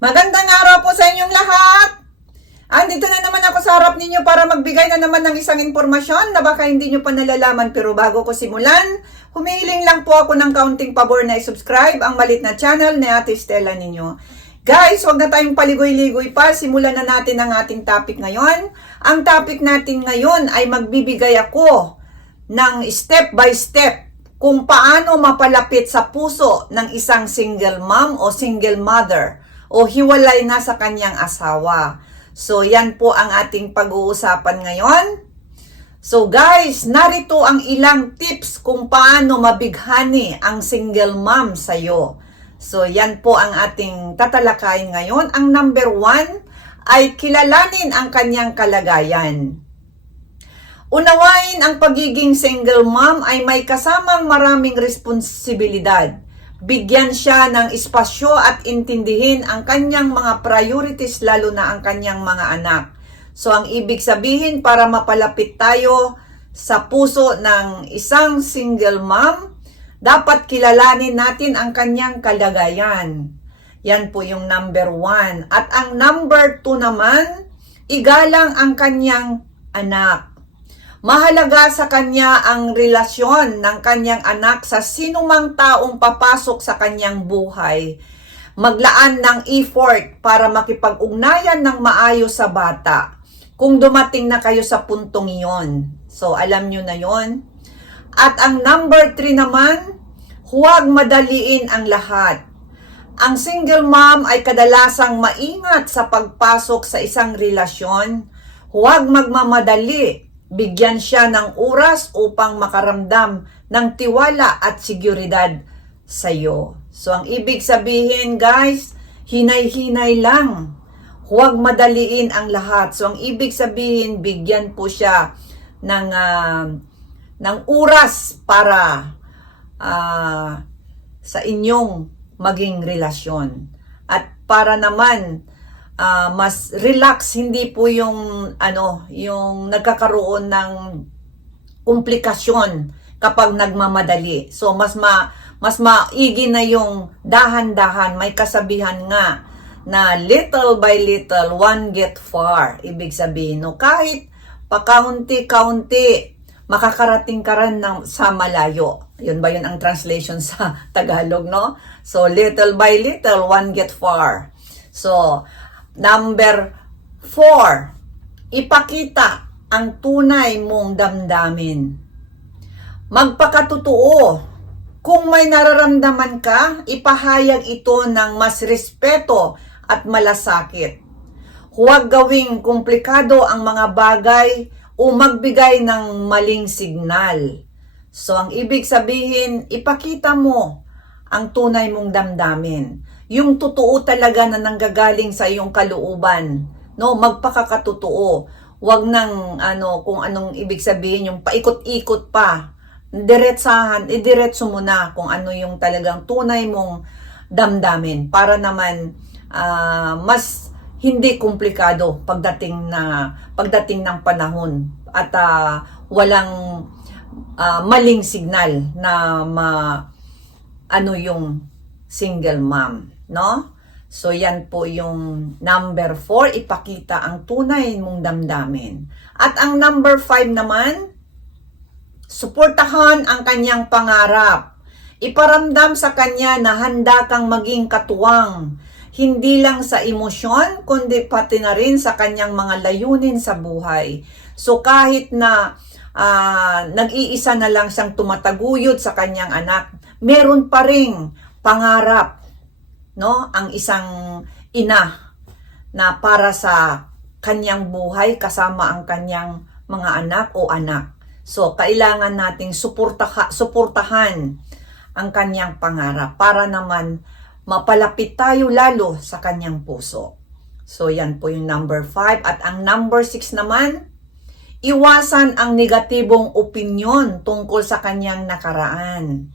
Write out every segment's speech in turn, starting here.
Magandang araw po sa inyong lahat! Andito na naman ako sa harap ninyo para magbigay na naman ng isang impormasyon na baka hindi nyo pa nalalaman pero bago ko simulan, humihiling lang po ako ng kaunting pabor na i-subscribe ang malit na channel ni Ate Stella ninyo. Guys, huwag na tayong paligoy-ligoy pa. Simulan na natin ang ating topic ngayon. Ang topic natin ngayon ay magbibigay ako ng step by step kung paano mapalapit sa puso ng isang single mom o single mother o hiwalay na sa kanyang asawa. So, yan po ang ating pag-uusapan ngayon. So guys, narito ang ilang tips kung paano mabighani ang single mom sa'yo. So yan po ang ating tatalakayin ngayon. Ang number one ay kilalanin ang kanyang kalagayan. Unawain ang pagiging single mom ay may kasamang maraming responsibilidad. Bigyan siya ng espasyo at intindihin ang kanyang mga priorities lalo na ang kanyang mga anak. So ang ibig sabihin para mapalapit tayo sa puso ng isang single mom, dapat kilalanin natin ang kanyang kalagayan. Yan po yung number one. At ang number two naman, igalang ang kanyang anak. Mahalaga sa kanya ang relasyon ng kanyang anak sa sinumang taong papasok sa kanyang buhay. Maglaan ng effort para makipag-ugnayan ng maayos sa bata. Kung dumating na kayo sa puntong iyon. So, alam nyo na yon. At ang number three naman, huwag madaliin ang lahat. Ang single mom ay kadalasang maingat sa pagpasok sa isang relasyon. Huwag magmamadali bigyan siya ng oras upang makaramdam ng tiwala at seguridad sa iyo. So, ang ibig sabihin, guys, hinay-hinay lang. Huwag madaliin ang lahat. So, ang ibig sabihin, bigyan po siya ng, ah, ng oras para ah, sa inyong maging relasyon. At para naman ah, mas relax hindi po yung ano yung nagkakaroon ng komplikasyon kapag nagmamadali. So mas ma mas maigi na yung dahan-dahan may kasabihan nga na little by little one get far. Ibig sabihin no kahit pakaunti-kaunti makakarating ka rin ng, sa malayo. Yun ba yun ang translation sa Tagalog no? So little by little one get far. So Number four, ipakita ang tunay mong damdamin. Magpakatotoo. Kung may nararamdaman ka, ipahayag ito ng mas respeto at malasakit. Huwag gawing komplikado ang mga bagay o magbigay ng maling signal. So, ang ibig sabihin, ipakita mo ang tunay mong damdamin. Yung totoo talaga na nanggagaling sa iyong kalooban. No, magpakakatotoo. Huwag nang ano kung anong ibig sabihin yung paikot-ikot pa. Diretsahan, idiretso mo na kung ano yung talagang tunay mong damdamin para naman ah, mas hindi komplikado pagdating na pagdating ng panahon at ah, walang ah, maling signal na ma ano yung single mom, no? So yan po yung number 4, ipakita ang tunay mong damdamin. At ang number 5 naman, suportahan ang kanyang pangarap. Iparamdam sa kanya na handa kang maging katuwang, hindi lang sa emosyon, kundi pati na rin sa kanyang mga layunin sa buhay. So kahit na ah, nag-iisa na lang siyang tumataguyod sa kanyang anak, meron pa ring pangarap, no? Ang isang ina na para sa kanyang buhay kasama ang kanyang mga anak o anak. So, kailangan nating suportaha, suportahan ang kanyang pangarap para naman mapalapit tayo lalo sa kanyang puso. So, yan po yung number 5. At ang number 6 naman, iwasan ang negatibong opinyon tungkol sa kanyang nakaraan.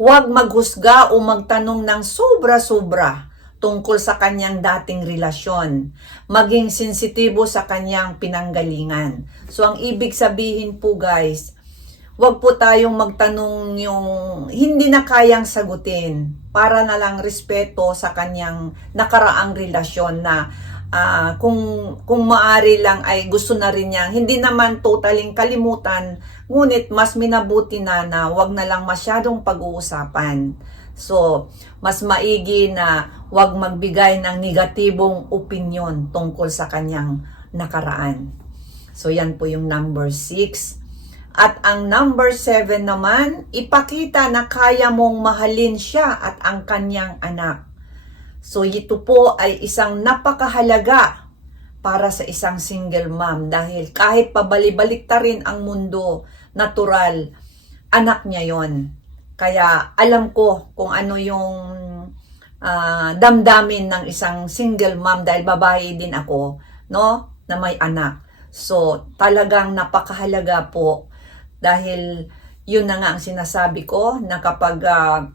Huwag maghusga o magtanong ng sobra-sobra tungkol sa kanyang dating relasyon. Maging sensitibo sa kanyang pinanggalingan. So, ang ibig sabihin po guys, wag po tayong magtanong yung hindi na kayang sagutin para na lang respeto sa kanyang nakaraang relasyon na ah, kung kung maari lang ay gusto na rin niyang hindi naman totaling kalimutan ngunit mas minabuti na na wag na lang masyadong pag-uusapan. So, mas maigi na wag magbigay ng negatibong opinion tungkol sa kanyang nakaraan. So, yan po yung number 6. At ang number 7 naman, ipakita na kaya mong mahalin siya at ang kanyang anak. So, ito po ay isang napakahalaga para sa isang single mom dahil kahit pabalik-balik ta rin ang mundo, natural, anak niya yon. Kaya alam ko kung ano yung ah, damdamin ng isang single mom dahil babae din ako, no? Na may anak. So, talagang napakahalaga po dahil yun na nga ang sinasabi ko na kapag ah,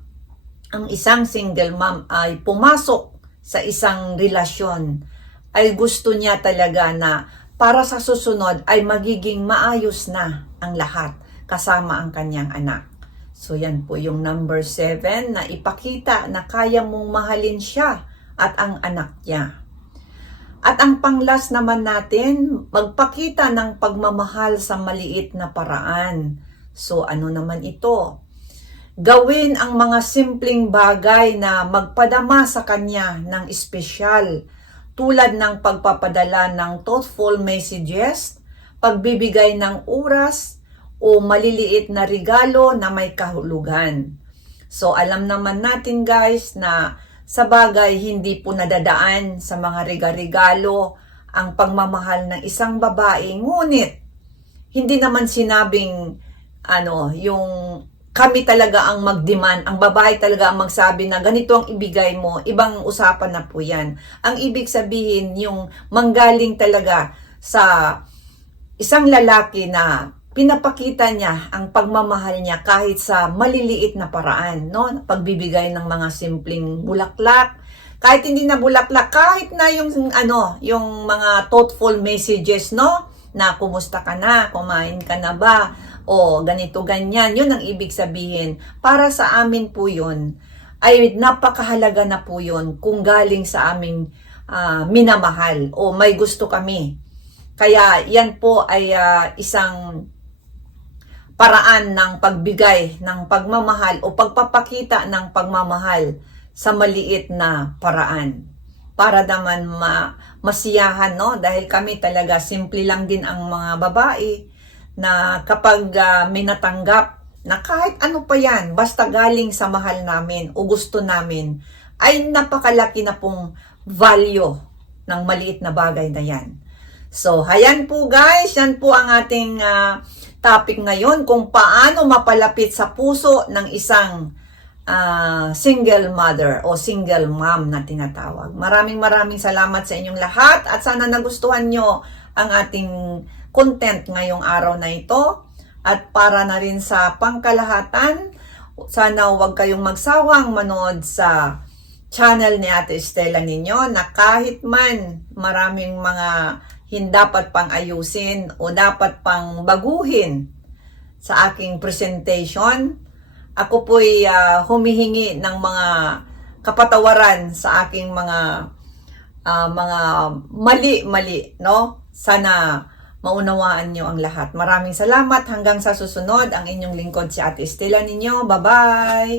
ang isang single mom ay pumasok sa isang relasyon, ay gusto niya talaga na para sa susunod ay magiging maayos na ang lahat kasama ang kanyang anak. So yan po yung number 7 na ipakita na kaya mong mahalin siya at ang anak niya. At ang panglas naman natin, magpakita ng pagmamahal sa maliit na paraan. So ano naman ito? Gawin ang mga simpleng bagay na magpadama sa kanya ng espesyal tulad ng pagpapadala ng thoughtful messages, pagbibigay ng oras, o maliliit na regalo na may kahulugan. So alam naman natin guys na sa bagay hindi po nadadaan sa mga regalo ang pagmamahal ng isang babae. Ngunit hindi naman sinabing ano, yung kami talaga ang mag-demand, ang babae talaga ang magsabi na ganito ang ibigay mo, ibang usapan na po yan. Ang ibig sabihin, yung manggaling talaga sa isang lalaki na pinapakita niya ang pagmamahal niya kahit sa maliliit na paraan, no? Pagbibigay ng mga simpleng bulaklak, kahit hindi na bulaklak, kahit na yung ano, yung mga thoughtful messages, no? Na kumusta ka na, kumain ka na ba, o ganito ganyan, yun ang ibig sabihin. Para sa amin po yun, ay napakahalaga na po yun kung galing sa aming ah, minamahal o may gusto kami. Kaya yan po ay ah, isang paraan ng pagbigay ng pagmamahal o pagpapakita ng pagmamahal sa maliit na paraan. Para naman ma masiyahan, no? Dahil kami talaga simple lang din ang mga babae na kapag ah, may natanggap na kahit ano pa yan, basta galing sa mahal namin o gusto namin, ay napakalaki na pong value ng maliit na bagay na yan. So, hayan po guys, yan po ang ating ah, topic ngayon kung paano mapalapit sa puso ng isang ah, single mother o single mom na tinatawag. Maraming maraming salamat sa inyong lahat at sana nagustuhan nyo ang ating content ngayong araw na ito. At para na rin sa pangkalahatan, sana huwag kayong magsawang manood sa channel ni Ate Estela ninyo na kahit man maraming mga hindi dapat pang ayusin o dapat pang baguhin sa aking presentation, ako po'y ah, humihingi ng mga kapatawaran sa aking mga ah, mga mali-mali, no? Sana maunawaan nyo ang lahat. Maraming salamat hanggang sa susunod. Ang inyong lingkod si Ate Estela ninyo. Bye-bye!